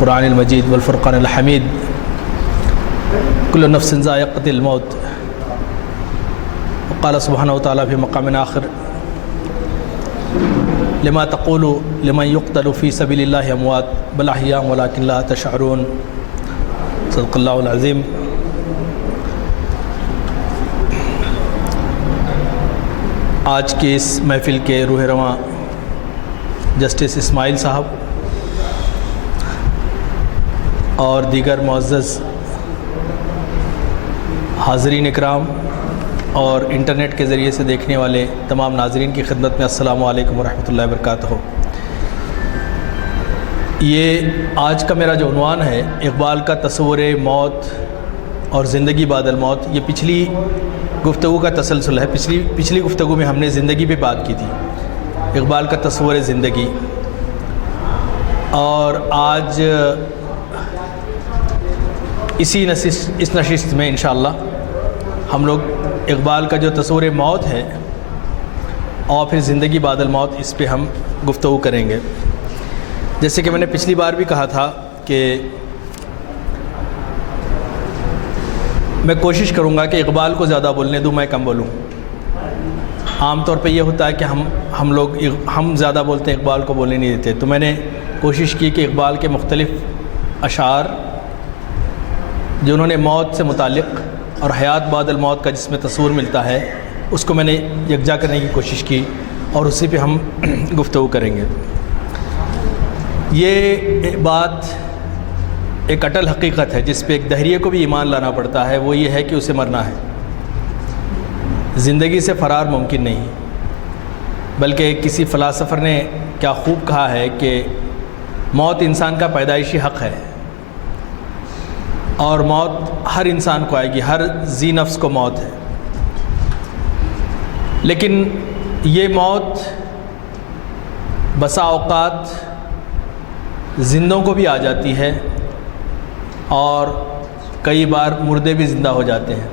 القرآن المجید والفرقان الحمید كل نفس ذائقة الموت وقال سبحانه وتعالى في مقام آخر لما تقول لمن يقتل في سبيل الله أموات بل أحياء ولكن لا تشعرون صدق اللہ العظیم۔ آج کی اس محفل کے روح رواں جسٹس اسماعیل صاحب اور دیگر معزز حاضرین اکرام اور انٹرنیٹ کے ذریعے سے دیکھنے والے تمام ناظرین کی خدمت میں السلام علیکم ورحمۃ اللہ وبرکاتہ۔ یہ آج کا میرا جو عنوان ہے اقبال کا تصور موت اور زندگی بعد الموت، یہ پچھلی گفتگو کا تسلسل ہے۔ پچھلی گفتگو میں ہم نے زندگی پہ بات کی تھی، اقبال کا تصور زندگی، اور آج اس نشست میں انشاءاللہ ہم لوگ اقبال کا جو تصور موت ہے اور پھر زندگی بعد الموت، اس پہ ہم گفتگو کریں گے۔ جیسے کہ میں نے پچھلی بار بھی کہا تھا کہ میں کوشش کروں گا کہ اقبال کو زیادہ بولنے دوں، میں کم بولوں۔ عام طور پہ یہ ہوتا ہے کہ ہم زیادہ بولتے ہیں، اقبال کو بولنے نہیں دیتے۔ تو میں نے کوشش کی کہ اقبال کے مختلف اشعار جو انہوں نے موت سے متعلق اور حیات بعد الموت کا جس میں تصور ملتا ہے، اس کو میں نے یکجا کرنے کی کوشش کی اور اسی پہ ہم گفتگو کریں گے۔ یہ بات ایک اٹل حقیقت ہے جس پہ ایک دہریے کو بھی ایمان لانا پڑتا ہے، وہ یہ ہے کہ اسے مرنا ہے۔ زندگی سے فرار ممکن نہیں، بلکہ کسی فلاسفر نے کیا خوب کہا ہے کہ موت انسان کا پیدائشی حق ہے، اور موت ہر انسان کو آئے گی، ہر ذی نفس کو موت ہے۔ لیکن یہ موت بسا اوقات زندوں کو بھی آ جاتی ہے، اور کئی بار مردے بھی زندہ ہو جاتے ہیں۔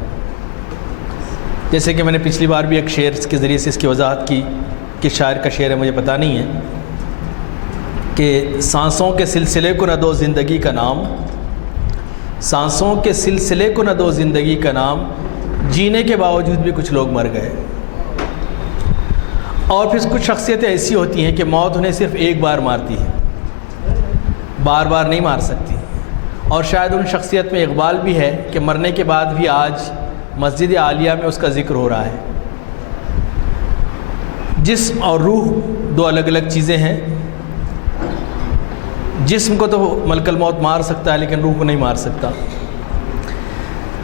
جیسے کہ میں نے پچھلی بار بھی ایک شعر کے ذریعے سے اس کی وضاحت کی، کہ شاعر کا شعر ہے مجھے پتہ نہیں ہے، کہ سانسوں کے سلسلے کو نہ دو زندگی کا نام، سانسوں کے سلسلے کو نہ دو زندگی کا نام، جینے کے باوجود بھی کچھ لوگ مر گئے۔ اور پھر کچھ شخصیتیں ایسی ہوتی ہیں کہ موت انہیں صرف ایک بار مارتی ہے، بار بار نہیں مار سکتی۔ اور شاید ان شخصیت میں اقبال بھی ہے کہ مرنے کے بعد بھی آج مسجد عالیہ میں اس کا ذکر ہو رہا ہے۔ جسم اور روح دو الگ الگ چیزیں ہیں۔ جسم کو تو ملک الموت مار سکتا ہے، لیکن روح کو نہیں مار سکتا۔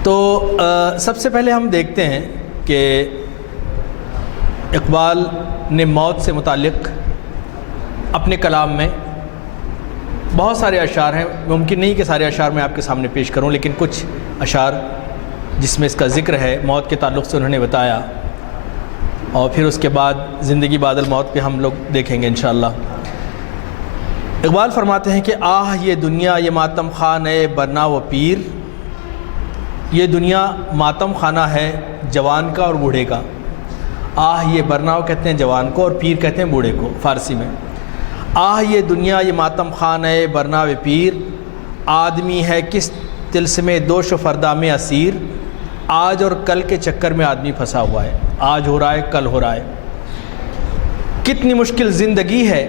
تو سب سے پہلے ہم دیکھتے ہیں کہ اقبال نے موت سے متعلق اپنے کلام میں بہت سارے اشعار ہیں، ممکن نہیں کہ سارے اشعار میں آپ کے سامنے پیش کروں، لیکن کچھ اشعار جس میں اس کا ذکر ہے موت کے تعلق سے انہوں نے بتایا، اور پھر اس کے بعد زندگی بعد الموت پہ ہم لوگ دیکھیں گے انشاءاللہ۔ اقبال فرماتے ہیں کہ آہ یہ دنیا یہ ماتم خانہ برنا و پیر، یہ دنیا ماتم خانہ ہے جوان کا اور بوڑھے کا۔ آہ یہ برنا کہتے ہیں جوان کو، اور پیر کہتے ہیں بوڑھے کو فارسی میں۔ آہ یہ دنیا یہ ماتم خانہ برنا و پیر، آدمی ہے کس طلسم دوش و فردا میں اسیر، آج اور کل کے چکر میں آدمی پھنسا ہوا ہے، آج ہو رہا ہے کل ہو رہا ہے۔ کتنی مشکل زندگی ہے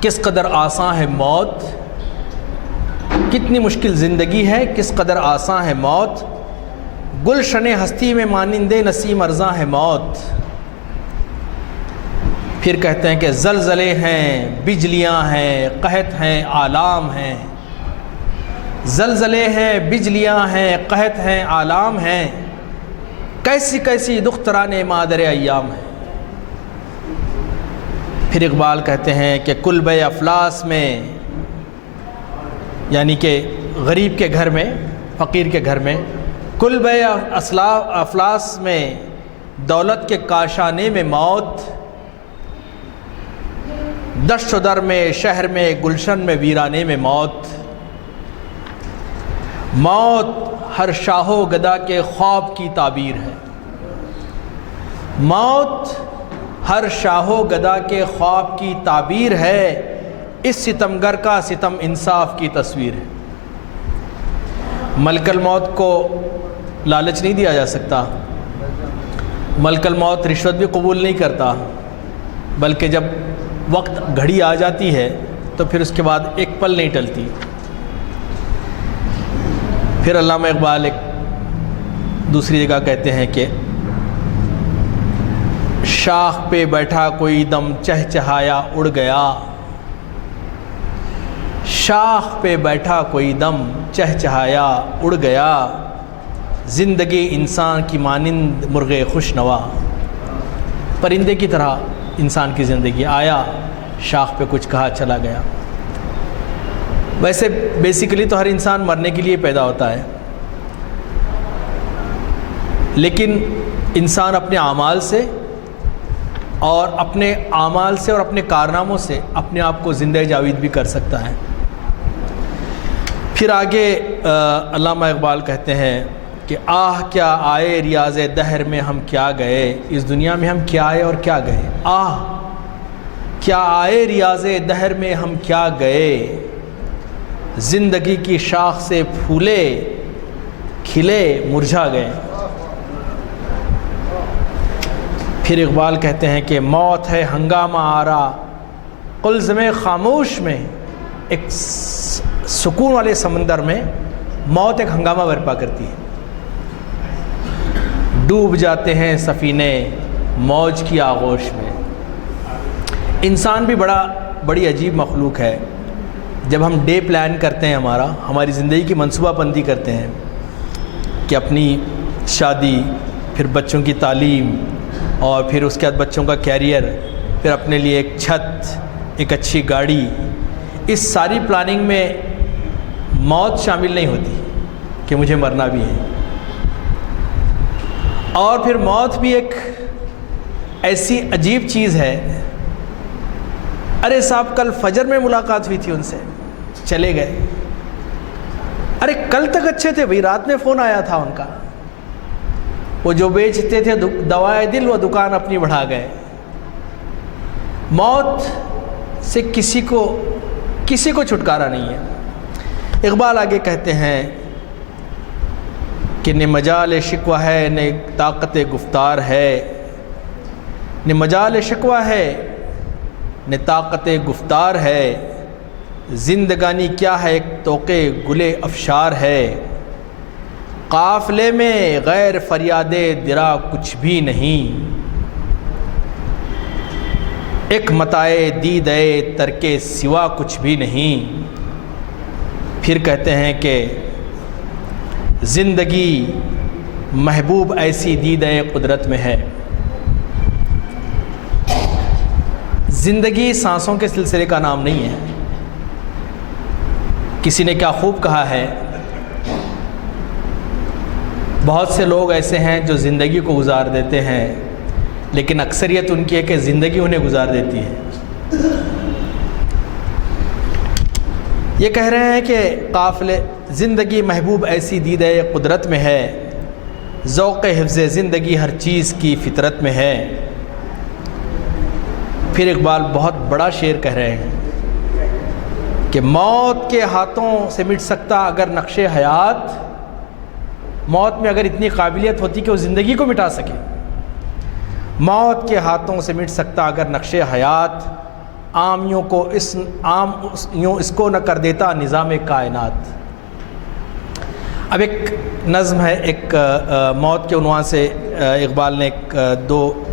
کس قدر آساں ہے موت، کتنی مشکل زندگی ہے کس قدر آساں ہے موت، گلشن ہستی میں مانند نسیم ارزاں ہے موت۔ پھر کہتے ہیں کہ زلزلے ہیں بجلیاں ہیں قحط ہیں آلام ہیں، زلزلے ہیں بجلیاں ہیں قحط ہیں آلام ہیں، کیسی کیسی دختران مادر ایام ہیں۔ پھر اقبال کہتے ہیں کہ کلبہ افلاس میں، یعنی کہ غریب کے گھر میں، فقیر کے گھر میں، کلبہ افلاس میں دولت کے کاشانے میں موت، دشت و در میں شہر میں گلشن میں ویرانے میں موت۔ موت ہر شاہ و گدا کے خواب کی تعبیر ہے، موت ہر شاہ و گدا کے خواب کی تعبیر ہے، اس ستمگر کا ستم انصاف کی تصویر ہے۔ ملک الموت کو لالچ نہیں دیا جا سکتا، ملک الموت رشوت بھی قبول نہیں کرتا، بلکہ جب وقت گھڑی آ جاتی ہے تو پھر اس کے بعد ایک پل نہیں ٹلتی۔ پھر علامہ اقبال ایک دوسری جگہ کہتے ہیں کہ شاخ پہ بیٹھا کوئی دم چہچہایا اڑ گیا، شاخ پہ بیٹھا کوئی دم چہچہایا اڑ گیا، زندگی انسان کی مانند مرغ خوش نوا۔ پرندے کی طرح انسان کی زندگی، آیا شاخ پہ کچھ کہا چلا گیا۔ ویسے بیسیکلی تو ہر انسان مرنے کے لیے پیدا ہوتا ہے، لیکن انسان اپنے اعمال سے اور اپنے کارناموں سے اپنے آپ کو زندہ جاوید بھی کر سکتا ہے۔ پھر آگے علامہ اقبال کہتے ہیں کہ آہ کیا آئے ریاض دہر میں ہم کیا گئے، اس دنیا میں ہم کیا آئے اور کیا گئے۔ آہ کیا آئے ریاض دہر میں ہم کیا گئے، زندگی کی شاخ سے پھولے کھلے مرجھا گئے۔ پھر اقبال کہتے ہیں کہ موت ہے ہنگامہ آرا قلزم خاموش میں، ایک سکون والے سمندر میں موت ایک ہنگامہ برپا کرتی ہے۔ ڈوب جاتے ہیں سفینے موج کی آغوش میں۔ انسان بھی بڑی عجیب مخلوق ہے۔ جب ہم ڈے پلان کرتے ہیں، ہماری زندگی کی منصوبہ بندی کرتے ہیں کہ اپنی شادی، پھر بچوں کی تعلیم، اور پھر اس کے بعد بچوں کا کیریئر، پھر اپنے لیے ایک چھت، ایک اچھی گاڑی، اس ساری پلاننگ میں موت شامل نہیں ہوتی کہ مجھے مرنا بھی ہے۔ اور پھر موت بھی ایک ایسی عجیب چیز ہے، ارے صاحب کل فجر میں ملاقات ہوئی تھی ان سے، چلے گئے۔ ارے کل تک اچھے تھے بھائی، رات میں فون آیا تھا ان کا، وہ جو بیچتے تھے دوائے دل وہ دکان اپنی بڑھا گئے۔ موت سے کسی کو چھٹکارا نہیں ہے۔ اقبال آگے کہتے ہیں کہ نہ مجال شکوہ ہے نہ طاقت گفتار ہے، نہ مجال شکوہ ہے نہ طاقت گفتار ہے، زندگانی کیا ہے ایک توقع گلے افشار ہے، قافلے میں غیر فریاد درا کچھ بھی نہیں، ایک متاع دیدے ترکے سوا کچھ بھی نہیں۔ پھر کہتے ہیں کہ زندگی محبوب ایسی دیدے قدرت میں ہے۔ زندگی سانسوں کے سلسلے کا نام نہیں ہے۔ کسی نے کیا خوب کہا ہے، بہت سے لوگ ایسے ہیں جو زندگی کو گزار دیتے ہیں، لیکن اکثریت ان کی ہے کہ زندگی انہیں گزار دیتی ہے۔ یہ کہہ رہے ہیں کہ قافلے زندگی محبوب ایسی دیدہ قدرت میں ہے، ذوق حفظ زندگی ہر چیز کی فطرت میں ہے۔ پھر اقبال بہت بڑا شعر کہہ رہے ہیں کہ موت کے ہاتھوں سے مٹ سکتا اگر نقش حیات، موت میں اگر اتنی قابلیت ہوتی کہ وہ زندگی کو مٹا سکے، موت کے ہاتھوں سے مٹ سکتا اگر نقش حیات، عام یوں اس کو نہ کر دیتا نظام کائنات۔ اب ایک نظم ہے، ایک موت کے عنوان سے اقبال نے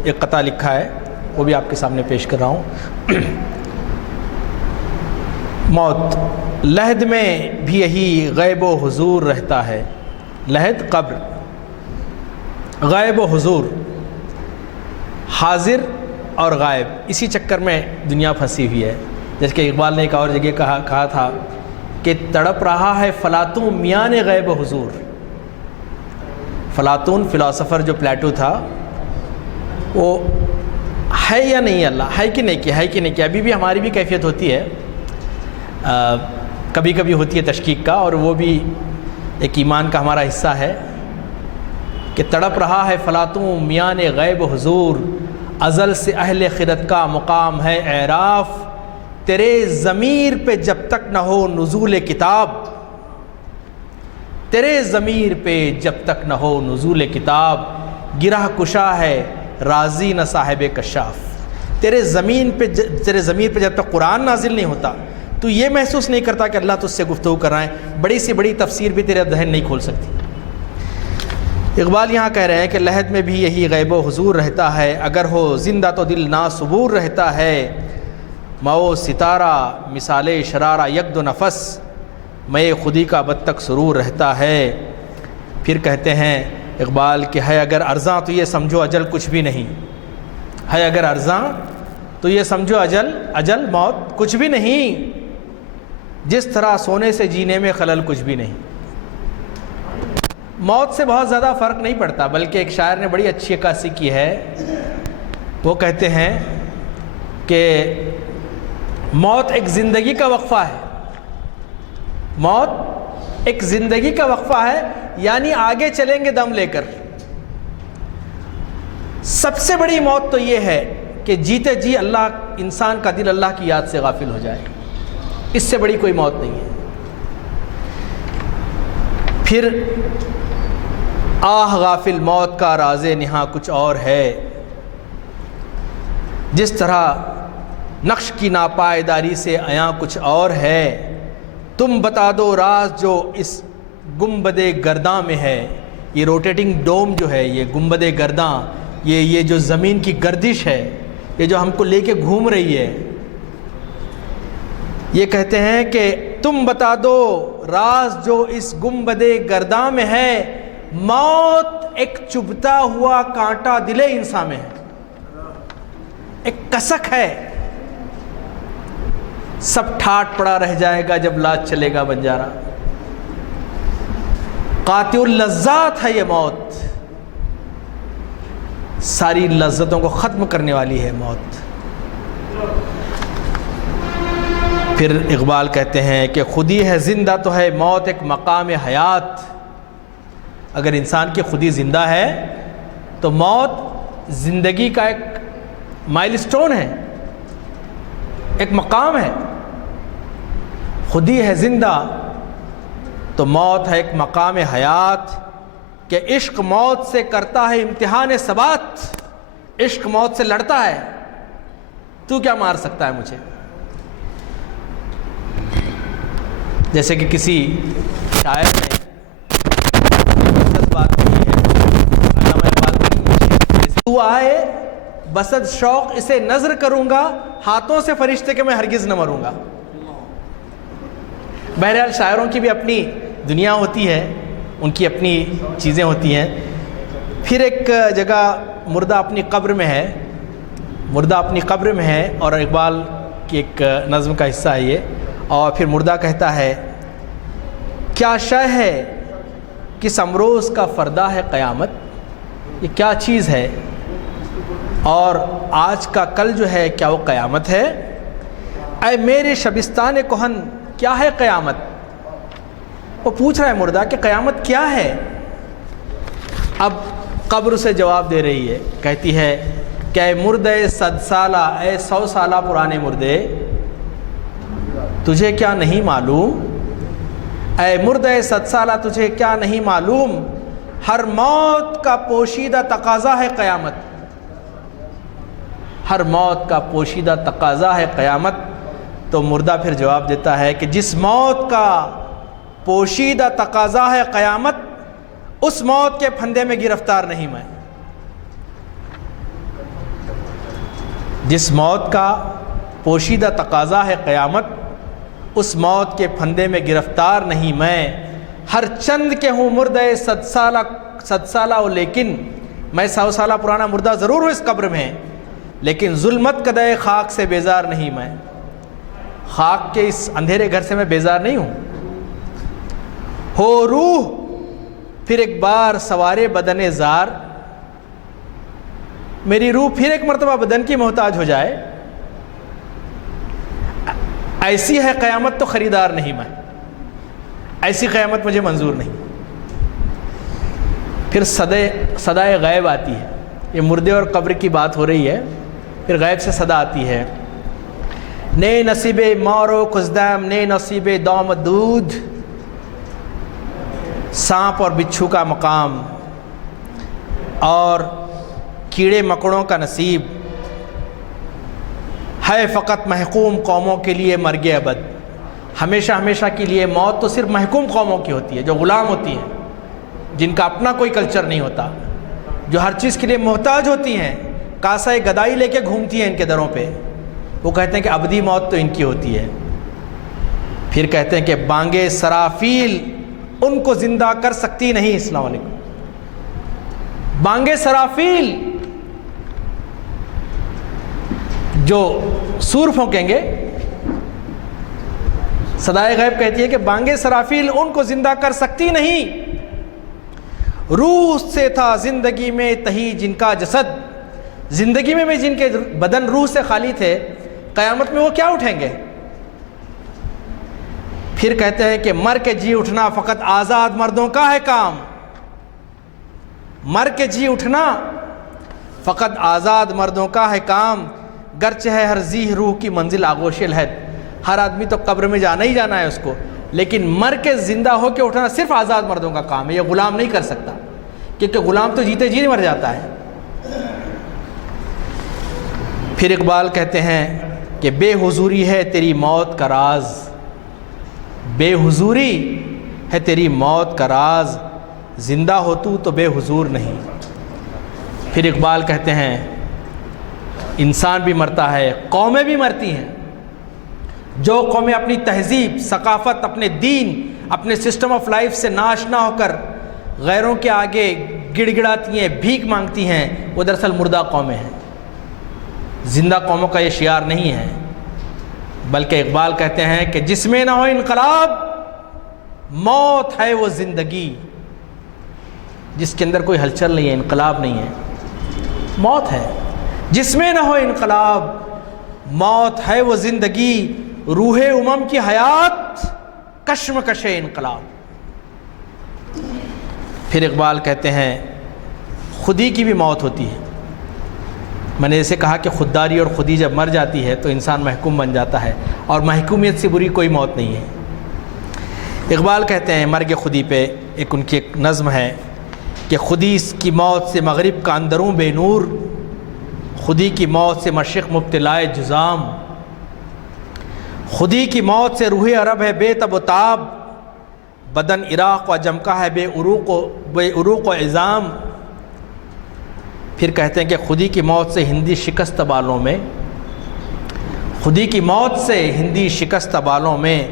ایک قطعہ لکھا ہے، وہ بھی آپ کے سامنے پیش کر رہا ہوں۔ موت لحد میں بھی یہی غیب و حضور رہتا ہے، لحد قبر، غیب و حضور، حاضر اور غائب، اسی چکر میں دنیا پھنسی ہوئی ہے۔ جیسے کہ اقبال نے ایک اور جگہ کہا تھا کہ تڑپ رہا ہے فلاطون میان غیب و حضور۔ فلاطون فلاسفر جو پلیٹو تھا، وہ ہے یا نہیں اللہ، ہے کہ نہیں کیا، ہے کہ نہیں کیا، ابھی بھی ہماری بھی کیفیت ہوتی ہے، کبھی کبھی ہوتی ہے تشکیک کا، اور وہ بھی ایک ایمان کا ہمارا حصہ ہے کہ تڑپ رہا ہے فلاطون میان غیب و حضور، ازل سے اہل خرد کا مقام ہے اعراف، تیرے ضمیر پہ جب تک نہ ہو نزول کتاب، تیرے ضمیر پہ جب تک نہ ہو نزول کتاب، گرہ کشا ہے راضی نہ صاحب کشاف۔ تیرے ضمیر پہ جب تک قرآن نازل نہیں ہوتا تو یہ محسوس نہیں کرتا کہ اللہ تجھ سے گفتگو کر رہا ہے، بڑی سی بڑی تفسیر بھی تیرا ذہن نہیں کھول سکتی۔ اقبال یہاں کہہ رہے ہیں کہ لحد میں بھی یہی غیب و حضور رہتا ہے، اگر ہو زندہ تو دل ناصبور رہتا ہے، مئو ستارہ مثال شرارہ یک دو نفس، میں خودی کا بد تک سرور رہتا ہے۔ پھر کہتے ہیں اقبال کہ ہے اگر ارزاں تو یہ سمجھو اجل کچھ بھی نہیں، ہے اگر ارزاں تو یہ سمجھو اجل موت کچھ بھی نہیں، جس طرح سونے سے جینے میں خلل کچھ بھی نہیں۔ موت سے بہت زیادہ فرق نہیں پڑتا، بلکہ ایک شاعر نے بڑی اچھی عکاسی کی ہے، وہ کہتے ہیں کہ موت ایک زندگی کا وقفہ ہے، موت ایک زندگی کا وقفہ ہے، یعنی آگے چلیں گے دم لے کر۔ سب سے بڑی موت تو یہ ہے کہ جیتے جی انسان کا دل اللہ کی یاد سے غافل ہو جائے، اس سے بڑی کوئی موت نہیں ہے۔ پھر آہ غافل موت کا راز نہاں کچھ اور ہے، جس طرح نقش کی ناپائیداری سے عیاں کچھ اور ہے، تم بتا دو راز جو اس گنبد گرداں میں ہے۔ یہ روٹیٹنگ ڈوم جو ہے، یہ گنبد گرداں، یہ جو زمین کی گردش ہے، یہ جو ہم کو لے کے گھوم رہی ہے، یہ کہتے ہیں کہ تم بتا دو راز جو اس گنبد گرداں میں ہے، موت ایک چبھتا ہوا کانٹا دل انسان میں ہے، ایک کسک ہے، سب ٹھاٹ پڑا رہ جائے گا جب لاج چلے گا بنجارا۔ قاطع اللذات ہے یہ موت، ساری لذتوں کو ختم کرنے والی ہے موت۔ پھر اقبال کہتے ہیں کہ خودی ہے زندہ تو ہے موت ایک مقام حیات۔ اگر انسان کی خودی زندہ ہے تو موت زندگی کا ایک مائل سٹون ہے، ایک مقام ہے۔ خودی ہے زندہ تو موت ہے ایک مقام حیات، کہ عشق موت سے کرتا ہے امتحان ثبات، عشق موت سے لڑتا ہے، تو کیا مار سکتا ہے مجھے۔ جیسے کہ کسی شاعر نے بات کی ہے، علامہ اقبال کی، تو آئے بسد شوق اسے نظر کروں گا، ہاتھوں سے فرشتے کہ میں ہرگز نہ مروں گا۔ بہرحال شاعروں کی بھی اپنی دنیا ہوتی ہے، ان کی اپنی چیزیں ہوتی ہیں۔ پھر ایک جگہ مردہ اپنی قبر میں ہے، مردہ اپنی قبر میں ہے، اور اقبال کی ایک نظم کا حصہ ہے یہ، اور پھر مردہ کہتا ہے کیا شے ہے کس امروز کا فردا ہے قیامت، یہ کیا چیز ہے اور آج کا کل جو ہے کیا وہ قیامت ہے۔ اے میرے شبستان کہن کیا ہے قیامت، وہ پوچھ رہا ہے مردہ کہ قیامت کیا ہے۔ اب قبر سے جواب دے رہی ہے، کہتی ہے کہ اے مردے 100 سالہ، اے 100 سالہ پرانے مردے، تجھے کیا نہیں معلوم، اے مردے 100 سالہ تجھے کیا نہیں معلوم، ہر موت کا پوشیدہ تقاضا ہے قیامت، ہر موت کا پوشیدہ تقاضا ہے قیامت۔ تو مردہ پھر جواب دیتا ہے کہ جس موت کا پوشیدہ تقاضا ہے قیامت، اس موت کے پھندے میں گرفتار نہیں میں۔ جس موت کا پوشیدہ تقاضا ہے قیامت، اس موت کے پھندے میں گرفتار نہیں میں، ہر چند کے ہوں مردے 100 سالہ ہو، لیکن میں 100 سالہ پرانا مردہ ضرور ہوں اس قبر میں، لیکن ظلمت قدے خاک سے بیزار نہیں میں، خاک کے اس اندھیرے گھر سے میں بیزار نہیں ہوں۔ ہو روح پھر ایک بار سوارے بدن زار، میری روح پھر ایک مرتبہ بدن کی محتاج ہو جائے، ایسی ہے قیامت تو خریدار نہیں میں، ایسی قیامت مجھے منظور نہیں۔ پھر صدائے غیب آتی ہے، یہ مردے اور قبر کی بات ہو رہی ہے، پھر غیب سے صدا آتی ہے، نے نصیب مارو کزدم نے نصیب دام دود، سانپ اور بچھو کا مقام اور کیڑے مکڑوں کا نصیب ہے فقط محکوم قوموں کے لیے مرگ ابد۔ ہمیشہ ہمیشہ کے لیے موت تو صرف محکوم قوموں کی ہوتی ہے، جو غلام ہوتی ہیں، جن کا اپنا کوئی کلچر نہیں ہوتا، جو ہر چیز کے لیے محتاج ہوتی ہیں، کاسہ گدائی لے کے گھومتی ہیں ان کے دروں پہ، وہ کہتے ہیں کہ ابدی موت تو ان کی ہوتی ہے۔ پھر کہتے ہیں کہ بانگے سرافیل ان کو زندہ کر سکتی نہیں۔ السلام علیکم۔ بانگے سرافیل جو سور پھونکیں گے، صدائے غیب کہتی ہے کہ بانگے سرافیل ان کو زندہ کر سکتی نہیں۔ روح سے تھا زندگی میں تہی جن کا جسد، زندگی میں بھی جن کے بدن روح سے خالی تھے، قیامت میں وہ کیا اٹھیں گے؟ پھر کہتے ہیں کہ مر کے جی اٹھنا فقط آزاد مردوں کا ہے کام۔ مر کے جی اٹھنا فقط آزاد مردوں کا ہے کام، گرچہ ہے ہر ذی روح کی منزل آغوش الحد۔ ہر آدمی تو قبر میں جانا ہی جانا ہے اس کو، لیکن مر کے زندہ ہو کے اٹھنا صرف آزاد مردوں کا کام ہے، یہ غلام نہیں کر سکتا، کیونکہ غلام تو جیتے جی مر جاتا ہے۔ پھر اقبال کہتے ہیں کہ بے حضوری ہے تیری موت کا راز، بے حضوری ہے تیری موت کا راز، زندہ ہو تو بے حضور نہیں۔ پھر اقبال کہتے ہیں انسان بھی مرتا ہے، قومیں بھی مرتی ہیں۔ جو قومیں اپنی تہذیب، ثقافت، اپنے دین، اپنے سسٹم آف لائف سے ناآشنا ہو کر غیروں کے آگے گڑ گڑاتی ہیں، بھیک مانگتی ہیں، وہ دراصل مردہ قومیں ہیں، زندہ قوموں کا یہ شعار نہیں ہے۔ بلکہ اقبال کہتے ہیں کہ جس میں نہ ہو انقلاب موت ہے وہ زندگی، جس کے اندر کوئی ہلچل نہیں ہے، انقلاب نہیں ہے، موت ہے۔ جس میں نہ ہو انقلاب موت ہے وہ زندگی، روح امم کی حیات کشمکش انقلاب۔ پھر اقبال کہتے ہیں خودی کی بھی موت ہوتی ہے۔ میں نے جیسے کہا کہ خودداری اور خودی جب مر جاتی ہے تو انسان محکوم بن جاتا ہے، اور محکومیت سے بری کوئی موت نہیں ہے۔ اقبال کہتے ہیں مرگ خودی پہ ان کی ایک نظم ہے کہ خودی کی موت سے مغرب کا اندروں بے نور، خودی کی موت سے مشرق مبتلائے جزام، خودی کی موت سے روح عرب ہے بے تب و تاب، بدن عراق و عجم کا ہے بے عروق و عظام۔ پھر کہتے ہیں کہ خودی کی موت سے ہندی شکست بالوں میں، خودی کی موت سے ہندی شکست بالوں میں،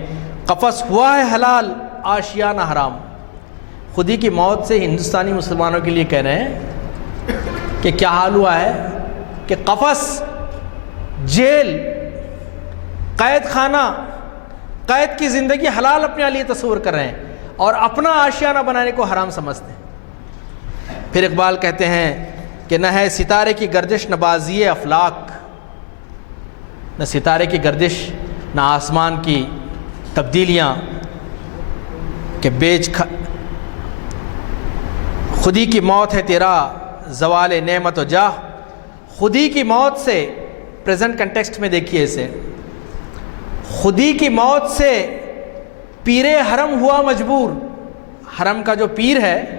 قفس ہوا ہے حلال آشیانہ حرام۔ خودی کی موت سے ہندوستانی مسلمانوں کے لیے کہہ رہے ہیں کہ کیا حال ہوا ہے کہ قفس، جیل، قید خانہ، قید کی زندگی حلال اپنے لیے تصور کر رہے ہیں اور اپنا آشیانہ بنانے کو حرام سمجھتے ہیں۔ پھر اقبال کہتے ہیں کہ نہ ہے ستارے کی گردش نہ بازی افلاک، نہ ستارے کی گردش نہ آسمان کی تبدیلیاں، کہ خودی کی موت ہے تیرا زوال نعمت و جاہ۔ خودی کی موت سے، پریزنٹ کنٹیکسٹ میں دیکھیے اسے، خودی کی موت سے پیر حرم ہوا مجبور۔ حرم کا جو پیر ہے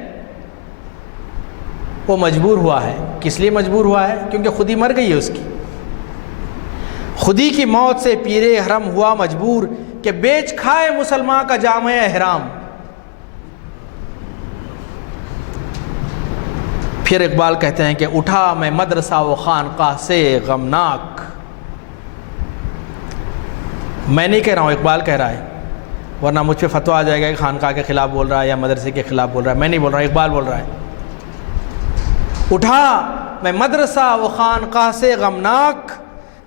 وہ مجبور ہوا ہے۔ کس لیے مجبور ہوا ہے؟ کیونکہ خودی مر گئی ہے اس کی۔ خودی کی موت سے پیر حرم ہوا مجبور، کہ بیچ کھائے مسلمان کا جامع احرام۔ پھر اقبال کہتے ہیں کہ اٹھا میں مدرسہ و خانقاہ سے غمناک۔ میں نہیں کہہ رہا ہوں، اقبال کہہ رہا ہے، ورنہ مجھ پہ فتویٰ آ جائے گا کہ خانقاہ کے خلاف بول رہا ہے یا مدرسے کے خلاف بول رہا ہے۔ میں نہیں بول رہا، اقبال بول رہا ہے۔ اٹھا میں مدرسہ و خانقاہ سے غمناک،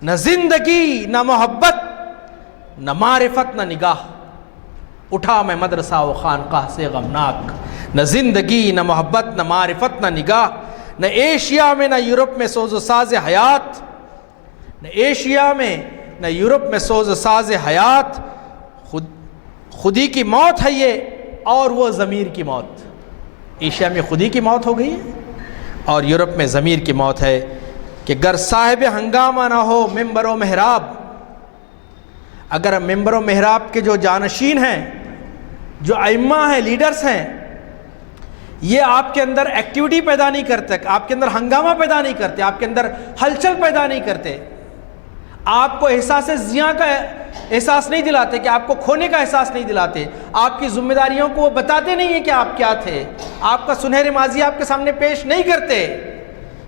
نہ زندگی نہ محبت نہ معرفت نہ نگاہ۔ اٹھا میں مدرسہ و خانقاہ سے غمناک، نہ زندگی نہ محبت نہ معرفت نہ نگاہ، نہ ایشیا میں نہ یورپ میں سوز و ساز حیات، نہ ایشیا میں نہ یورپ میں سوز و ساز حیات۔ خودی کی موت ہے یہ اور وہ ضمیر کی موت۔ ایشیا میں خودی کی موت ہو گئی ہے اور یورپ میں ضمیر کی موت ہے، کہ گر صاحب ہنگامہ نہ ہو ممبر و محراب، اگر ممبر و محراب کے جو جانشین ہیں، جو ائمہ ہیں، لیڈرز ہیں، یہ آپ کے اندر ایکٹیویٹی پیدا نہیں کرتے، آپ کے اندر ہنگامہ پیدا نہیں کرتے، آپ کے اندر ہلچل پیدا نہیں کرتے، آپ کو احساس زیاں کا احساس نہیں دلاتے، کہ آپ کو کھونے کا احساس نہیں دلاتے، آپ کی ذمہ داریوں کو وہ بتاتے نہیں ہیں کہ آپ کیا تھے، آپ کا سنہرے ماضی آپ کے سامنے پیش نہیں کرتے،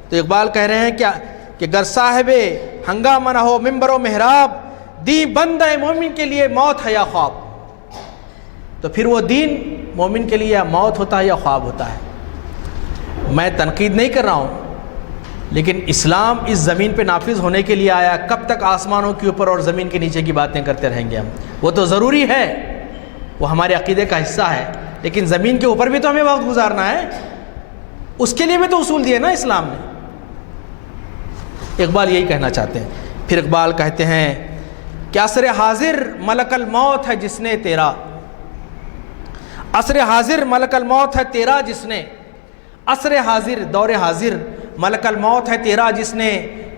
تو اقبال کہہ رہے ہیں کیا کہ گر صاحب ہنگامہ نہ ہو ممبر و محراب، دین بندہ مومن کے لیے موت ہے یا خواب. تو پھر وہ دین مومن کے لیے یا موت ہوتا ہے یا خواب ہوتا ہے. میں تنقید نہیں کر رہا ہوں، لیکن اسلام اس زمین پہ نافذ ہونے کے لیے آیا. کب تک آسمانوں کے اوپر اور زمین کے نیچے کی باتیں کرتے رہیں گے ہم؟ وہ تو ضروری ہے، وہ ہمارے عقیدے کا حصہ ہے، لیکن زمین کے اوپر بھی تو ہمیں وقت گزارنا ہے، اس کے لیے بھی تو اصول دیے نا اسلام نے. اقبال یہی کہنا چاہتے ہیں. پھر اقبال کہتے ہیں کہ عصر حاضر ملک الموت ہے جس نے تیرا، عصر حاضر ملک الموت ہے تیرا جس نے، عصر حاضر دور حاضر ملک الموت ہے تیرا جس نے،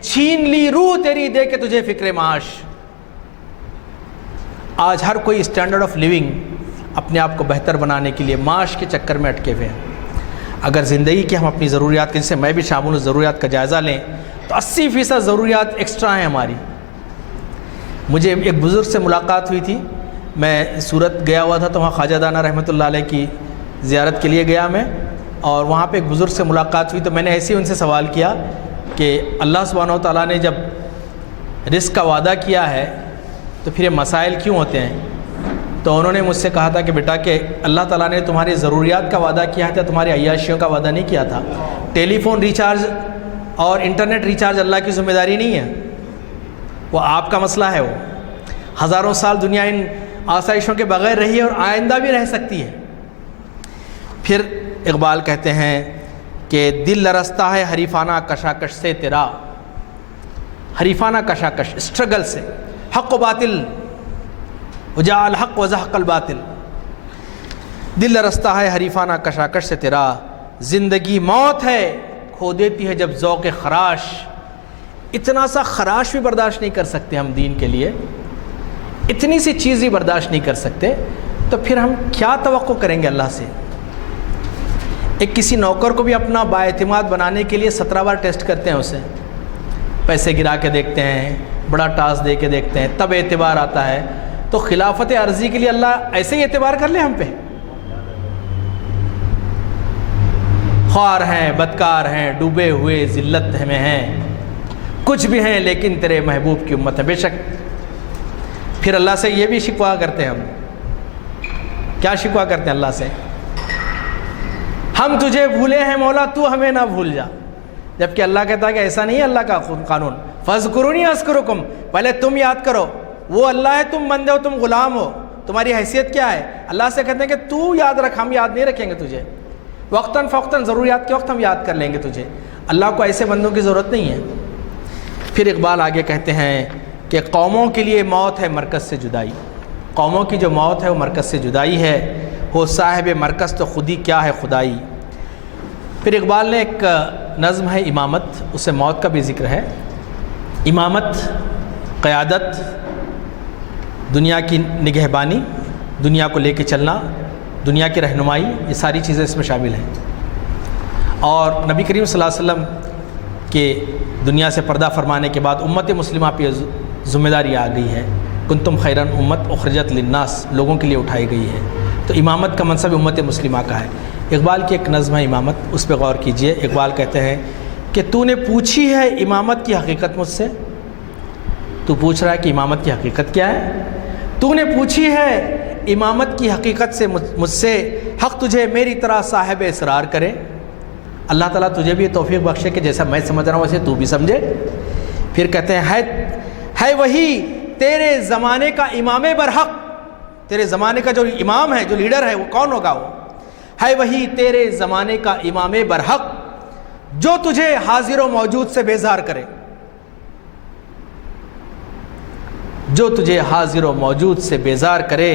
چھین لی روح تیری دے کے تجھے فکر معاش. آج ہر کوئی اسٹینڈرڈ آف لیونگ اپنے آپ کو بہتر بنانے کے لیے معاش کے چکر میں اٹکے ہوئے ہیں. اگر زندگی کی ہم اپنی ضروریات کے، جس سے میں بھی شامل ہوں، ضروریات کا جائزہ لیں تو 80% ضروریات ایکسٹرا ہیں ہماری. مجھے ایک بزرگ سے ملاقات ہوئی تھی، میں سورت گیا ہوا تھا تو وہاں خواجہ دانا رحمۃ اللہ علیہ کی زیارت کے لیے گیا میں، اور وہاں پہ ایک بزرگ سے ملاقات ہوئی تو میں نے ایسے ہی ان سے سوال کیا کہ اللہ سبحانہ و تعالیٰ نے جب رزق کا وعدہ کیا ہے تو پھر یہ مسائل کیوں ہوتے ہیں؟ تو انہوں نے مجھ سے کہا تھا کہ بیٹا کہ اللہ تعالیٰ نے تمہاری ضروریات کا وعدہ کیا تھا، تمہاری عیاشیوں کا وعدہ نہیں کیا تھا. ٹیلی فون ریچارج اور انٹرنیٹ ریچارج اللہ کی ذمہ داری نہیں ہے، وہ آپ کا مسئلہ ہے. وہ ہزاروں سال دنیا ان آسائشوں کے بغیر رہی ہے اور آئندہ بھی رہ سکتی ہے. پھر اقبال کہتے ہیں کہ دل لرزتا ہے حریفانہ کشاکش سے تیرا، حریفانہ کشاکش، اسٹرگل سے، حق و باطل، وجاء الحق وزهق الباطل. دل لرزتا ہے حریفانہ کشاکش سے تیرا، زندگی موت ہے کھو دیتی ہے جب ذوق خراش. اتنا سا خراش بھی برداشت نہیں کر سکتے ہم دین کے لیے، اتنی سی چیز بھی برداشت نہیں کر سکتے، تو پھر ہم کیا توقع کریں گے اللہ سے؟ ایک کسی نوکر کو بھی اپنا بااعتماد بنانے کے لیے 17 بار ٹیسٹ کرتے ہیں، اسے پیسے گرا کے دیکھتے ہیں، بڑا ٹاسک دے کے دیکھتے ہیں، تب اعتبار آتا ہے. تو خلافت عرضی کے لیے اللہ ایسے ہی اعتبار کر لے ہم پہ؟ خوار ہیں، بدکار ہیں، ڈوبے ہوئے ذلت میں ہیں، کچھ بھی ہیں لیکن تیرے محبوب کی امت ہے. بے شک پھر اللہ سے یہ بھی شکوہ کرتے ہیں ہم. کیا شکوہ کرتے ہیں اللہ سے؟ ہم تجھے بھولے ہیں مولا، تو ہمیں نہ بھول جا. جبکہ اللہ کہتا ہے کہ ایسا نہیں ہے اللہ کا قانون، فاذکرونی اذکرکم، پہلے تم یاد کرو. وہ اللہ ہے، تم بندے ہو، تم غلام ہو، تمہاری حیثیت کیا ہے؟ اللہ سے کہتے ہیں کہ تو یاد رکھ، ہم یاد نہیں رکھیں گے تجھے. وقتاً فوقتاً ضروریات کے وقت ہم یاد کر لیں گے تجھے. اللہ کو ایسے بندوں کی ضرورت نہیں ہے. پھر اقبال آگے کہتے ہیں کہ قوموں کے لیے موت ہے مرکز سے جدائی. قوموں کی جو موت ہے وہ مرکز سے جدائی ہے، ہو صاحب مرکز تو خودی کیا ہے خدائی. پھر اقبال نے ایک نظم ہے امامت، اس سے موت کا بھی ذکر ہے. امامت، قیادت، دنیا کی نگہبانی، دنیا کو لے کے چلنا، دنیا کی رہنمائی، یہ ساری چیزیں اس میں شامل ہیں. اور نبی کریم صلی اللہ علیہ وسلم کے دنیا سے پردہ فرمانے کے بعد امت مسلمہ پہ ذمہ داری آ گئی ہے. کنتم خیرا امت اخرجت للناس، لوگوں کے لیے اٹھائی گئی ہے. تو امامت کا منصب امت مسلمہ کا ہے. اقبال کی ایک نظم ہے امامت، اس پہ غور کیجئے. اقبال کہتے ہیں کہ تو نے پوچھی ہے امامت کی حقیقت مجھ سے. تو پوچھ رہا ہے کہ امامت کی حقیقت کیا ہے. تو نے پوچھی ہے امامت کی حقیقت سے مجھ سے، حق تجھے میری طرح صاحب اسرار کرے. اللہ تعالیٰ تجھے بھی توفیق بخشے کہ جیسا میں سمجھ رہا ہوں ویسے تو بھی سمجھے. پھر کہتے ہیں ہے وہی تیرے زمانے کا امام برحق. تیرے زمانے کا جو امام ہے، جو لیڈر ہے، وہ کون ہوگا؟ وہ ہے وہی تیرے زمانے کا امام برحق، جو تجھے حاضر و موجود سے بیزار کرے. جو تجھے حاضر و موجود سے بیزار کرے،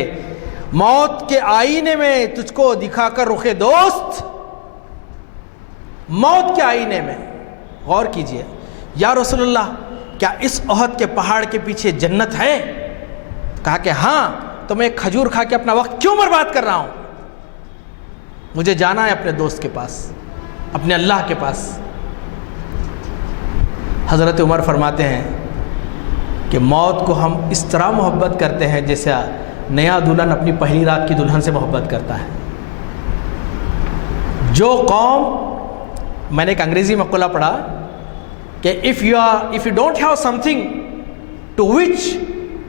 موت کے آئینے میں تجھ کو دکھا کر رخ دوست. موت کے آئینے میں غور کیجئے. یا رسول اللہ، کیا اس احد کے پہاڑ کے پیچھے جنت ہے؟ کہا کہ ہاں تو میں ایک کھجور کھا کے اپنا وقت کیوں برباد کر رہا ہوں؟ مجھے جانا ہے اپنے دوست کے پاس، اپنے اللہ کے پاس۔ حضرت عمر فرماتے ہیں کہ موت کو ہم اس طرح محبت کرتے ہیں جیسے نیا دلہن اپنی پہلی رات کی دلہن سے محبت کرتا ہے۔ جو قوم، میں نے ایک انگریزی مقولہ پڑھا کہ if you don't have something to which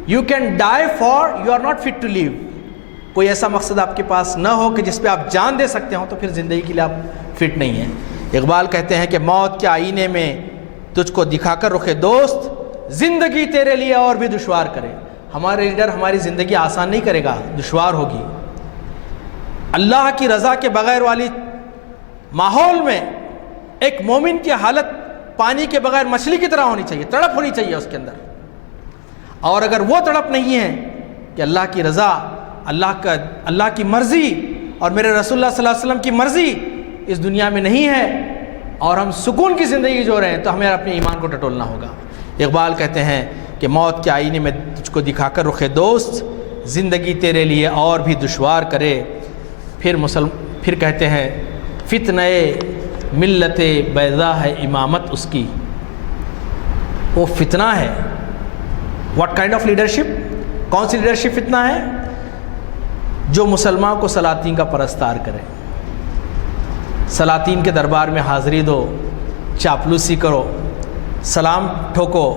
you can die for, you are not fit to live۔ کوئی ایسا مقصد آپ کے پاس نہ ہو کہ جس پہ آپ جان دے سکتے ہوں تو پھر زندگی کے لیے آپ فٹ نہیں ہیں۔ اقبال کہتے ہیں کہ موت کے آئینے میں تجھ کو دکھا کر رخ دوست، زندگی تیرے لیے اور بھی دشوار کرے۔ ہمارے لیڈر ہماری زندگی آسان نہیں کرے گا، دشوار ہوگی۔ اللہ کی رضا کے بغیر والی ماحول میں ایک مومن کی حالت پانی کے بغیر مچھلی کی طرح ہونی چاہیے، تڑپ ہونی چاہیے اس کے اندر۔ اور اگر وہ تڑپ نہیں ہے کہ اللہ کی رضا، اللہ کی مرضی اور میرے رسول اللہ صلی اللہ علیہ وسلم کی مرضی اس دنیا میں نہیں ہے اور ہم سکون کی زندگی جو رہے ہیں، تو ہمیں اپنے ایمان کو ٹٹولنا ہوگا۔ اقبال کہتے ہیں کہ موت کے آئینے میں تجھ کو دکھا کر رخ دوست، زندگی تیرے لیے اور بھی دشوار کرے۔ پھر کہتے ہیں فتنہ ملت بیضا ہے امامت اس کی، وہ فتنہ ہے۔ What kind of leadership? کون سی لیڈرشپ فتنہ ہے؟ جو مسلمان کو سلاطین کا پرستار کرے، سلاطین کے دربار میں حاضری دو، چاپلوسی کرو، سلام ٹھوکو،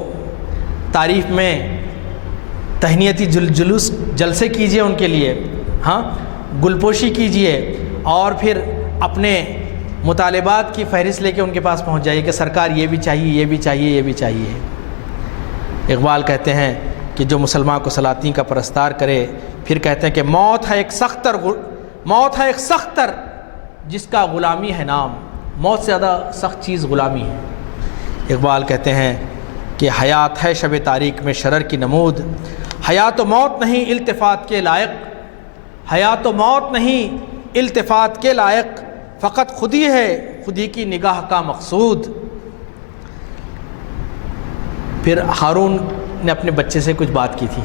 تعریف میں تہنیتی جلوس جلسے کیجئے ان کے لیے، ہاں گلپوشی کیجئے، اور پھر اپنے مطالبات کی فہرست لے کے ان کے پاس پہنچ جائیے کہ سرکار یہ بھی چاہیے، یہ بھی چاہیے، یہ بھی چاہیے۔ اقبال کہتے ہیں کہ جو مسلمان کو سلاطین کا پرستار کرے، پھر کہتے ہیں کہ موت ہے ایک سخت تر جس کا غلامی ہے نام۔ موت سے زیادہ سخت چیز غلامی ہے۔ اقبال کہتے ہیں کہ حیات ہے شب تاریک میں شرر کی نمود، حیات و موت نہیں التفات کے لائق، حیات و موت نہیں التفات کے لائق، فقط خودی ہے خودی کی نگاہ کا مقصود۔ پھر ہارون نے اپنے بچے سے کچھ بات کی تھی،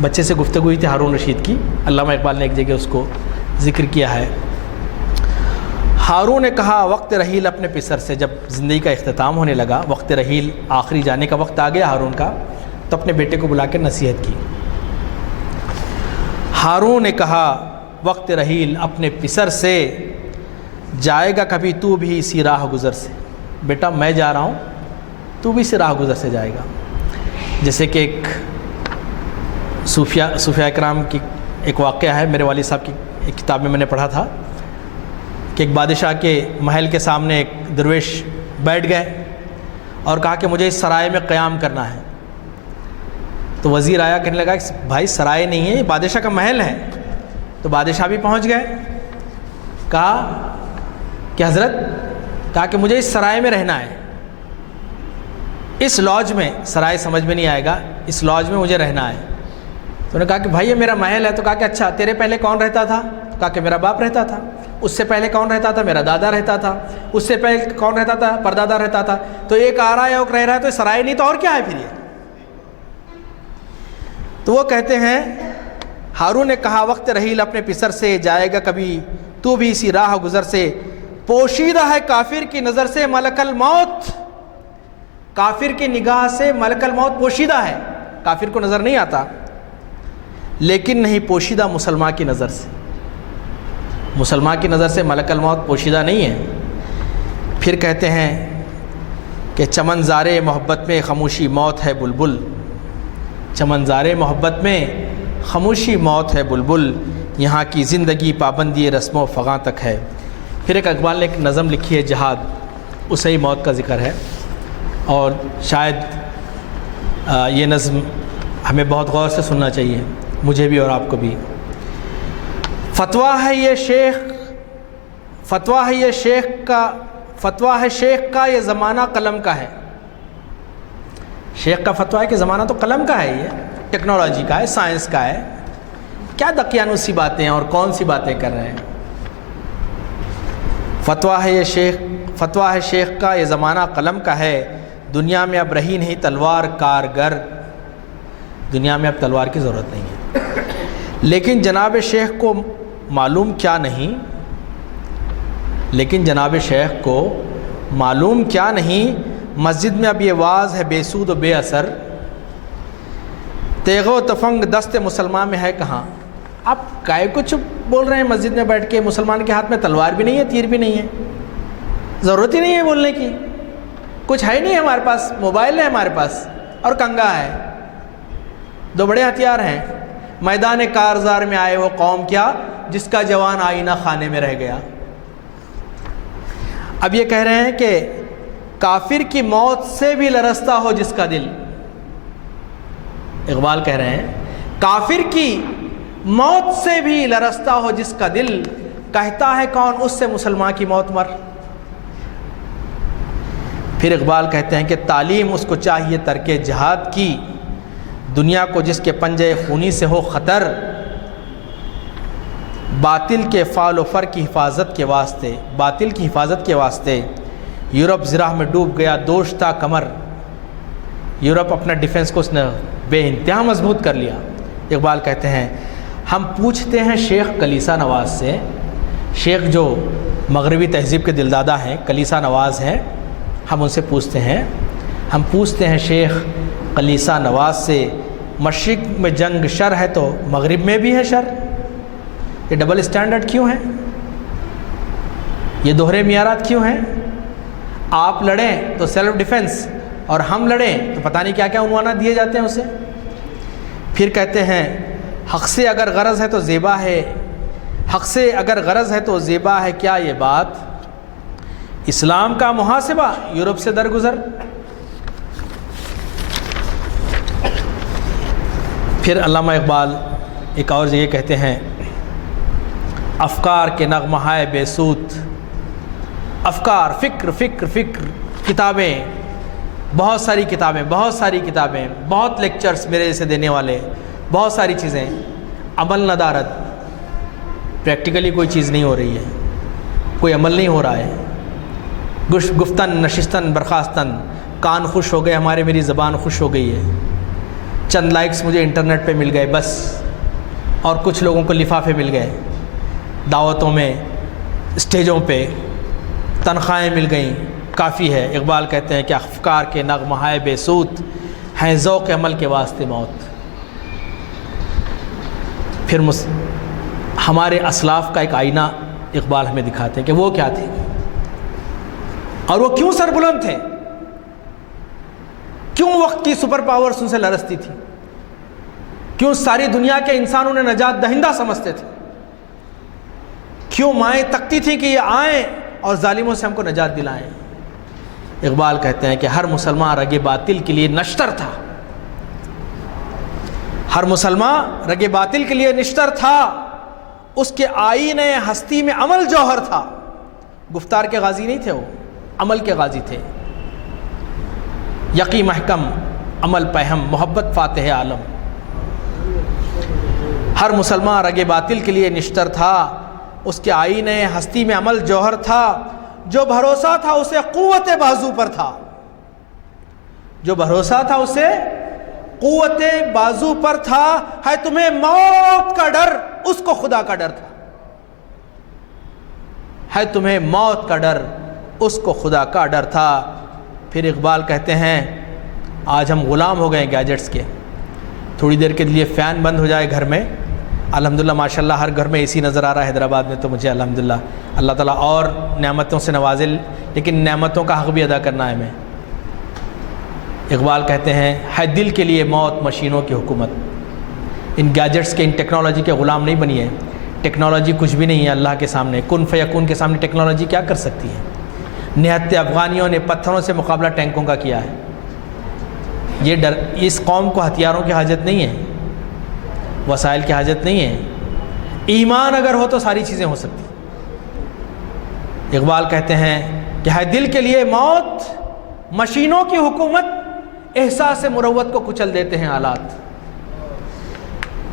بچے سے گفتگو ہوئی تھی ہارون رشید کی، علامہ اقبال نے ایک جگہ اس کو ذکر کیا ہے۔ ہارون نے کہا وقت رحیل اپنے پسر سے، جب زندگی کا اختتام ہونے لگا، وقت رحیل آخری جانے کا وقت آ گیا ہارون کا، تو اپنے بیٹے کو بلا کے نصیحت کی۔ ہارون نے کہا وقت رحیل اپنے پسر سے، جائے گا کبھی تو بھی اسی راہ گزر سے۔ بیٹا میں جا رہا ہوں، تو بھی اسی راہ گزر سے جائے گا۔ جیسے کہ ایک صوفیاء کرام کی ایک واقعہ ہے، میرے والد صاحب کی ایک کتاب میں نے پڑھا تھا کہ ایک بادشاہ کے محل کے سامنے ایک درویش بیٹھ گئے اور کہا کہ مجھے اس سرائے میں قیام کرنا ہے۔ تو وزیر آیا، کہنے لگا کہ بھائی سرائے نہیں ہے، یہ بادشاہ کا محل ہے۔ تو بادشاہ بھی پہنچ گئے، کہا کہ حضرت، کہا کہ مجھے اس سرائے میں رہنا ہے، اس لاج میں، سرائے سمجھ میں نہیں آئے گا، اس لاج میں مجھے رہنا ہے۔ تو انہوں نے کہا کہ بھائی یہ میرا محل ہے۔ تو کہا کہ اچھا تیرے پہلے کون رہتا تھا؟ تو کہا کہ میرا باپ رہتا تھا۔ اس سے پہلے کون رہتا تھا؟ میرا دادا رہتا تھا۔ اس سے پہلے کون رہتا تھا؟ پردادا رہتا تھا۔ تو ایک آ رہا ہے ایک رہ رہا ہے، تو سرائے نہیں تو اور کیا ہے پھر یہ؟ تو وہ کہتے ہیں ہارون نے کہا وقت رحیل اپنے پسر سے، جائے گا کبھی تو بھی اسی راہ گزر سے، پوشیدہ ہے کافر کی نظر سے ملک الموت۔ کافر کی نگاہ سے ملک الموت پوشیدہ ہے، کافر کو نظر نہیں آتا، لیکن نہیں پوشیدہ مسلمان کی نظر سے۔ مسلمان کی نظر سے ملک الموت پوشیدہ نہیں ہے۔ پھر کہتے ہیں کہ چمنزار محبت میں خاموشی موت ہے بلبل، چمنزار محبت میں خاموشی موت ہے بلبل، یہاں کی زندگی پابندی رسم و فغاں تک ہے۔ پھر ایک اقبال نے ایک نظم لکھی ہے جہاد، اسے ہی موت کا ذکر ہے، اور شاید یہ نظم ہمیں بہت غور سے سننا چاہیے، مجھے بھی اور آپ کو بھی۔ فتویٰ ہے یہ شیخ کا یہ زمانہ قلم کا ہے۔ شیخ کا فتویٰ ہے کہ زمانہ تو قلم کا ہے، یہ ٹیکنالوجی کا ہے، سائنس کا ہے، کیا دقیانوسی باتیں ہیں اور کون سی باتیں کر رہے ہیں۔ فتویٰ ہے شیخ کا یہ زمانہ قلم کا ہے، دنیا میں اب رہی نہیں تلوار کارگر، دنیا میں اب تلوار کی ضرورت نہیں ہے۔ لیکن جناب شیخ کو معلوم کیا نہیں، مسجد میں اب یہ واز ہے بے سود و بے اثر، تیغ و تفنگ دست مسلمان میں ہے کہاں۔ آپ کائے کو چپ بول رہے ہیں مسجد میں بیٹھ کے؟ مسلمان کے ہاتھ میں تلوار بھی نہیں ہے، تیر بھی نہیں ہے، ضرورت ہی نہیں ہے بولنے کی، کچھ ہے نہیں ہمارے پاس، موبائل ہے ہمارے پاس اور کنگا ہے، دو بڑے ہتھیار ہیں۔ میدان کارزار میں آئے وہ قوم کیا، جس کا جوان آئینہ خانے میں رہ گیا۔ اب یہ کہہ رہے ہیں کہ کافر کی موت سے بھی لرزتا ہو جس کا دل، اقبال کہہ رہے ہیں کافر کی موت سے بھی لرزتا ہو جس کا دل، کہتا ہے کون اس سے مسلمان کی موت مر۔ پھر اقبال کہتے ہیں کہ تعلیم اس کو چاہیے ترک جہاد کی، دنیا کو جس کے پنجے خونی سے ہو خطر، باطل کے فعل و فر کی حفاظت کے واسطے یورپ زراح میں ڈوب گیا، دوش تھا کمر۔ یورپ اپنا ڈیفنس کو اس نے بے انتہا مضبوط کر لیا۔ اقبال کہتے ہیں ہم پوچھتے ہیں شیخ کلیسا نواز سے، شیخ جو مغربی تہذیب کے دلدادہ ہیں، کلیسا نواز ہیں، ہم ان سے پوچھتے ہیں شیخ کلیسا نواز سے، مشرق میں جنگ شر ہے تو مغرب میں بھی ہے شر، یہ ڈبل اسٹینڈرڈ کیوں ہے؟ یہ دوہرے معیارات کیوں ہیں؟ آپ لڑیں تو سیلف ڈیفنس اور ہم لڑیں تو پتہ نہیں کیا کیا عنوانات دیے جاتے ہیں اسے۔ پھر کہتے ہیں حق سے اگر غرض ہے تو زیبا ہے کیا یہ بات، اسلام کا محاسبہ یورپ سے درگزر۔ پھر علامہ اقبال ایک اور جگہ کہتے ہیں افکار کے نغمہ ہے بے سود، افکار، فکر، کتابیں، بہت ساری کتابیں، بہت لیکچرز میرے جیسے دینے والے، بہت ساری چیزیں، عمل ندارت، پریکٹیکلی کوئی چیز نہیں ہو رہی ہے، کوئی عمل نہیں ہو رہا ہے، گفتن نشستن برخاستن، کان خوش ہو گئے ہمارے، میری زبان خوش ہو گئی ہے، چند لائکس مجھے انٹرنیٹ پہ مل گئے بس، اور کچھ لوگوں کو لفافے مل گئے، دعوتوں میں، اسٹیجوں پہ تنخواہیں مل گئیں، کافی ہے۔ اقبال کہتے ہیں کہ افکار کے نغمہ بے سود ہیں، ذوق عمل کے واسطے موت۔ پھر ہمارے اسلاف کا ایک آئینہ اقبال ہمیں دکھاتے ہیں کہ وہ کیا تھے اور وہ کیوں سربلند تھے، کیوں وقت کی سپر پاورز ان سے لرزتی تھی، کیوں ساری دنیا کے انسان انہیں نجات دہندہ سمجھتے تھے، کیوں مائیں تکتی تھی کہ یہ آئیں اور ظالموں سے ہم کو نجات دلائیں۔ اقبال کہتے ہیں کہ ہر مسلمان رگ باطل کے لیے نشتر تھا، ہر مسلمان رگ باطل کے لیے نشتر تھا، اس کے آئین ہستی میں عمل جوہر تھا۔ گفتار کے غازی نہیں تھے، وہ عمل کے غازی تھے۔ یقی محکم عمل پہم محبت فاتح عالم، ہر مسلمان رگ باطل کے لیے نشتر تھا، اس کے آئین ہستی میں عمل جوہر تھا، جو بھروسہ تھا اسے قوت بازو پر تھا، جو بھروسہ تھا اسے قوت بازو پر تھا، ہے تمہیں موت کا ڈر اس کو خدا کا ڈر تھا، ہے تمہیں موت کا ڈر اس کو خدا کا ڈر تھا۔ پھر اقبال کہتے ہیں آج ہم غلام ہو گئے ہیں گیجٹس کے، تھوڑی دیر کے لیے فین بند ہو جائے گھر میں، الحمدللہ ماشاءاللہ ہر گھر میں اسی نظر آ رہا ہے حیدرآباد میں، تو مجھے الحمدللہ اللہ تعالیٰ اور نعمتوں سے نوازے، لیکن نعمتوں کا حق بھی ادا کرنا ہے ہمیں۔ اقبال کہتے ہیں ہے دل کے لیے موت مشینوں کی حکومت، ان گیجٹس کے، ان ٹیکنالوجی کے غلام نہیں بنیے، ٹیکنالوجی کچھ بھی نہیں ہے اللہ کے سامنے، کن فیکون کے سامنے ٹیکنالوجی کیا کر سکتی ہے؟ نہت افغانیوں نے پتھروں سے مقابلہ ٹینکوں کا کیا ہے۔ یہ ڈر، اس قوم کو ہتھیاروں کی حاجت نہیں ہے، وسائل کی حاجت نہیں ہے، ایمان اگر ہو تو ساری چیزیں ہو سکتی۔ اقبال کہتے ہیں کہ ہے دل کے لیے موت مشینوں کی حکومت، احساس مروت کو کچل دیتے ہیں حالات۔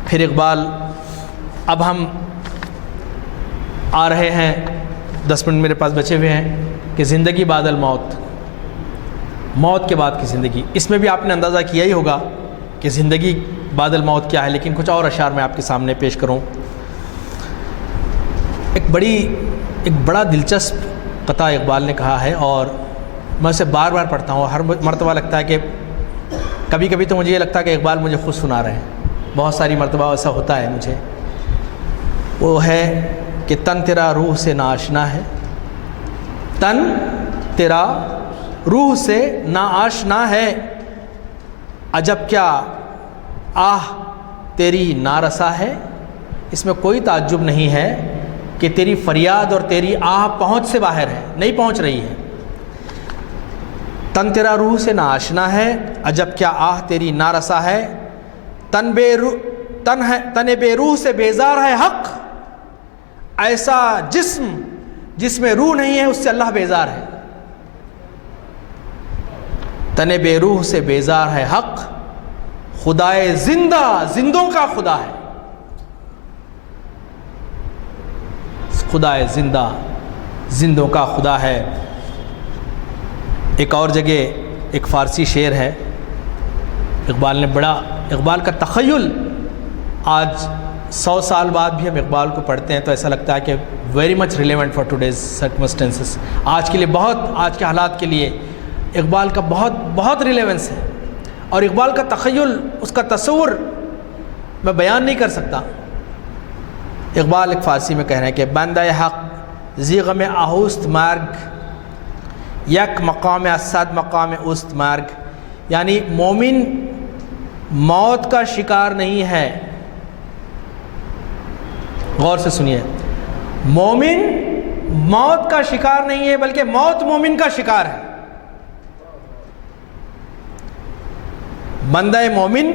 پھر اقبال، اب ہم آ رہے ہیں، 10 منٹ میرے پاس بچے ہوئے ہیں، کہ زندگی بعد الموت، موت کے بعد کی زندگی۔ اس میں بھی آپ نے اندازہ کیا ہی ہوگا کہ زندگی بعد الموت کیا ہے، لیکن کچھ اور اشعار میں آپ کے سامنے پیش کروں۔ ایک بڑا دلچسپ قطعہ اقبال نے کہا ہے، اور میں اسے بار بار پڑھتا ہوں، ہر مرتبہ لگتا ہے کہ کبھی کبھی تو مجھے یہ لگتا ہے کہ اقبال مجھے خود سنا رہے ہیں، بہت ساری مرتبہ ایسا ہوتا ہے مجھے۔ وہ ہے کہ تن تیرا روح سے ناآشنا ہے، تن تیرا روح سے ناآشنا ہے، عجب کیا آہ تیری نارسا ہے۔ اس میں کوئی تعجب نہیں ہے کہ تیری فریاد اور تیری آہ پہنچ سے باہر ہے، نہیں پہنچ رہی ہے۔ تن تیرا روح سے ناآشنا ہے، عجب کیا آہ تیری نارسا ہے، تن بے روح سے بیزار ہے حق، ایسا جسم جس میں روح نہیں ہے اس سے اللہ بیزار ہے۔ تن بے روح سے بیزار ہے حق، خدائے زندہ زندوں کا خدا ہے، خدائے زندہ زندوں کا خدا ہے۔ ایک اور جگہ ایک فارسی شعر ہے، اقبال کا تخیل، آج 100 سال بعد بھی ہم اقبال کو پڑھتے ہیں تو ایسا لگتا ہے کہ very much relevant for today's circumstances, آج کے لیے آج کے حالات کے لیے اقبال کا بہت ریلیونس ہے۔ اور اقبال کا تخیل، اس کا تصور میں بیان نہیں کر سکتا۔ اقبال ایک فارسی میں کہہ رہے ہیں کہ بندہ حق ذی غم آہوست مرگ، یک مقام اسد مقام اوست مرگ، یعنی مومن موت کا شکار نہیں ہے۔ غور سے سنیے، مومن موت کا شکار نہیں ہے بلکہ موت مومن کا شکار ہے۔ بندہ مومن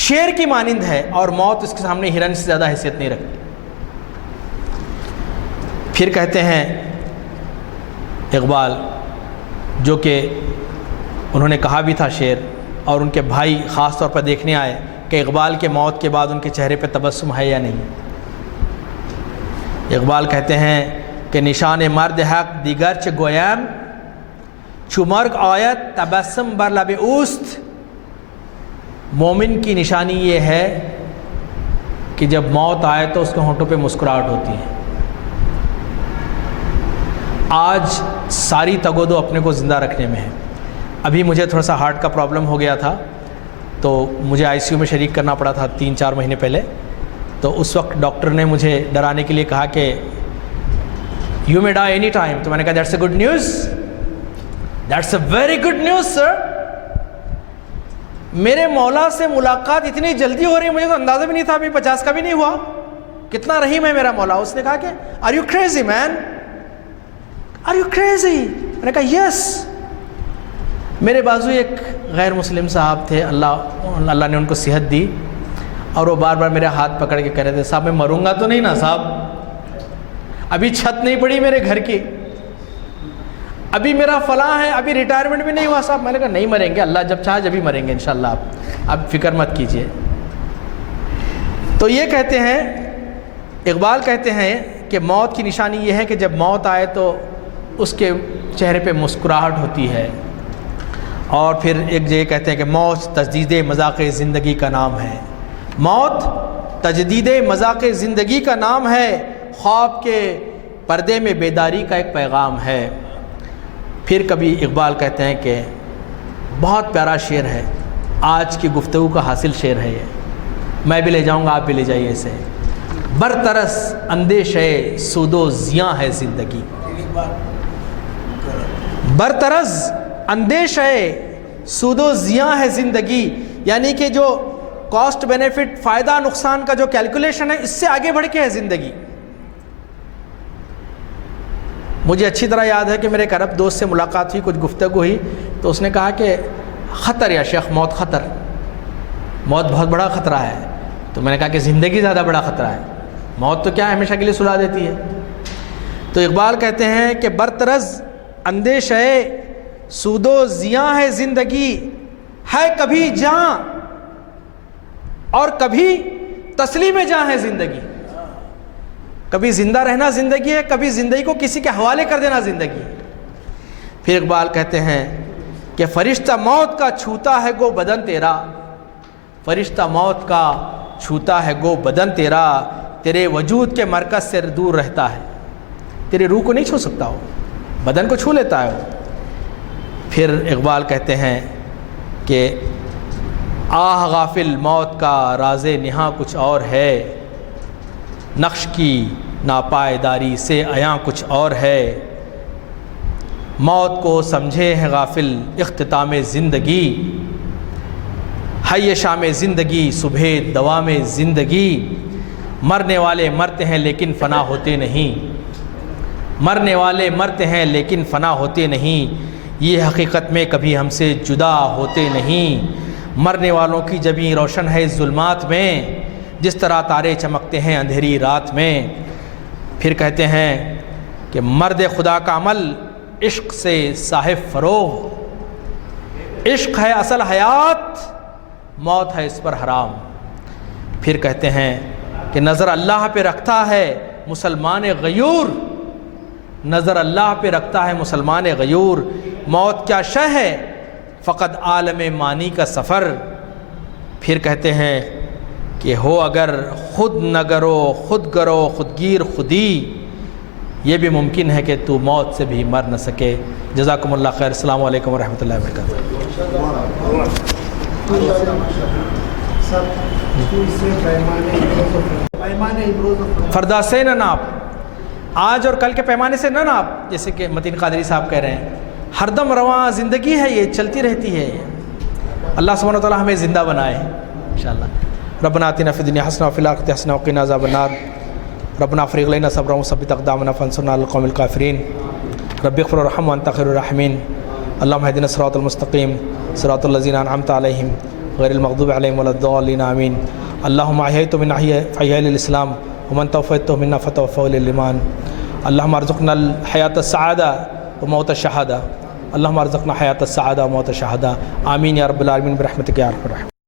شیر کی مانند ہے اور موت اس کے سامنے ہرن سے زیادہ حیثیت نہیں رکھتی۔ پھر کہتے ہیں اقبال، جو کہ انہوں نے کہا بھی تھا شعر، اور ان کے بھائی خاص طور پر دیکھنے آئے کہ اقبال کے موت کے بعد ان کے چہرے پہ تبسم ہے یا نہیں۔ اقبال کہتے ہیں کہ نشان مرد حق دیگر چه گویم، چو مرگ آید تبسم بر لب اوست۔ مومن کی نشانی یہ ہے کہ جب موت آئے تو اس کے ہونٹوں پہ مسکراہٹ ہوتی ہے۔ آج ساری تگودو اپنے کو زندہ رکھنے میں ہے۔ ابھی مجھے تھوڑا سا ہارٹ کا پرابلم ہو گیا تھا تو مجھے آئی سی یو میں شریک کرنا پڑا تھا 3-4 مہینے پہلے، تو اس وقت ڈاکٹر نے مجھے ڈرانے کے لیے کہا کہ you may die any time, تو میں نے کہا that's a good news, that's a very good news sir. میرے مولا سے ملاقات اتنی جلدی ہو رہی ہے، مجھے تو اندازہ بھی نہیں تھا، ابھی 50 کا بھی نہیں ہوا۔ کتنا رحیم ہے میرا مولا۔ اس نے کہا کہ are you crazy man, are you crazy? میں نے کہا یس۔ میرے بازو ایک غیر مسلم صاحب تھے، اللہ نے ان کو صحت دی، اور وہ بار بار میرے ہاتھ پکڑ کے کہہ رہے تھے صاحب میں مروں گا تو نہیں نا صاحب، ابھی چھت نہیں پڑی میرے گھر کی، ابھی میرا فلاں ہے، ابھی ریٹائرمنٹ بھی نہیں ہوا صاحب۔ میں نے کہا نہیں مریں گے، اللہ جب چاہے جبھی مریں گے انشاءاللہ، آپ فکر مت کیجئے۔ تو یہ کہتے ہیں، اقبال کہتے ہیں کہ موت کی نشانی یہ ہے کہ جب موت آئے تو اس کے چہرے پہ مسکراہٹ ہوتی ہے۔ اور پھر ایک جگہ کہتے ہیں کہ موت تجدید مذاق زندگی کا نام ہے، موت تجدید مذاق زندگی کا نام ہے، خواب کے پردے میں بیداری کا ایک پیغام ہے۔ پھر کبھی اقبال کہتے ہیں کہ بہت پیارا شعر ہے، آج کی گفتگو کا حاصل شعر ہے یہ، میں بھی لے جاؤں گا، آپ بھی لے جائیے اسے۔ برطرس اندیشے سود و زیاں ہے زندگی، برطرز اندیشے سود و زیاں ہے زندگی، یعنی کہ جو کاسٹ بینیفٹ، فائدہ نقصان کا جو کیلکولیشن ہے، اس سے آگے بڑھ کے ہے زندگی۔ مجھے اچھی طرح یاد ہے کہ میرے ایک عرب دوست سے ملاقات ہوئی، کچھ گفتگو ہوئی، تو اس نے کہا کہ خطر یا شیخ، موت خطر، موت بہت بڑا خطرہ ہے۔ تو میں نے کہا کہ زندگی زیادہ بڑا خطرہ ہے، موت تو کیا ہے ہمیشہ کے لیے سلا دیتی ہے۔ تو اقبال کہتے ہیں کہ برطرز اندیشے سود و زیاں ہے زندگی، ہے کبھی جاں اور کبھی تسلیم جاں ہے زندگی۔ کبھی زندہ رہنا زندگی ہے، کبھی زندگی کو کسی کے حوالے کر دینا زندگی ہے۔ پھر اقبال کہتے ہیں کہ فرشتہ موت کا چھوتا ہے گو بدن تیرا، فرشتہ موت کا چھوتا ہے گو بدن تیرا، تیرے وجود کے مرکز سے دور رہتا ہے، تیری روح کو نہیں چھو سکتا ہو، بدن کو چھو لیتا ہے وہ۔ پھر اقبال کہتے ہیں کہ آہ غافل موت کا راز نہاں کچھ اور ہے، نقش کی ناپائیداری سے عیاں کچھ اور ہے، موت کو سمجھے ہیں غافل اختتام زندگی، ہے شام زندگی صبح دوام زندگی، مرنے والے مرتے ہیں لیکن فنا ہوتے نہیں، مرنے والے مرتے ہیں لیکن فنا ہوتے نہیں، یہ حقیقت میں کبھی ہم سے جدا ہوتے نہیں، مرنے والوں کی جبیں روشن ہے ظلمات میں، جس طرح تارے چمکتے ہیں اندھیری رات میں۔ پھر کہتے ہیں کہ مرد خدا کا عمل عشق سے صاحب فروغ، عشق ہے اصل حیات، موت ہے اس پر حرام۔ پھر کہتے ہیں کہ نظر اللہ پہ رکھتا ہے مسلمان غیور، نظر اللہ پہ رکھتا ہے مسلمان غیور، موت کیا شے ہے فقط عالم مانی کا سفر۔ پھر کہتے ہیں کہ ہو اگر خود نہ گرو خود گرو خودگیر خودی، یہ بھی ممکن ہے کہ تو موت سے بھی مر نہ سکے۔ جزاکم اللہ خیر، السلام علیکم ورحمۃ اللہ وبرکاتہ۔ فردا سے نہ ناپ، آج اور کل کے پیمانے سے نہ ناپ، جیسے کہ متین قادری صاحب کہہ رہے ہیں، ہر دم رواں زندگی ہے، یہ چلتی رہتی ہے۔ اللہ سبحانہ و تعالی ہمیں زندہ بنائے انشاءاللہ۔ ربنا آتنا فی الدنیا حسنہ وفی الآخرۃ حسنہ وقنا عذاب النار، ربنا افرغ علینا صبرا وثبت اقدامنا فانصرنا علی القوم الکافرین، رب اغفر وارحم وانت خیر الراحمین، اللہم اہدنا الصراط المستقیم صراط الذین انعمت علیہم غیر المغضوب علیہم ولا الضالین آمین۔ اللہم احییت من فاحیہ الاسلام ومن توفیت منا فتوفہ للایمان، اللہم ارزقنا الحیاۃ السعادہ وموت الشہادہ، اللہم ارزقنا حیاۃ السعادہ وموت الشہادہ، آمین یا رب العالمین برحمتک یا ارحم الراحمین۔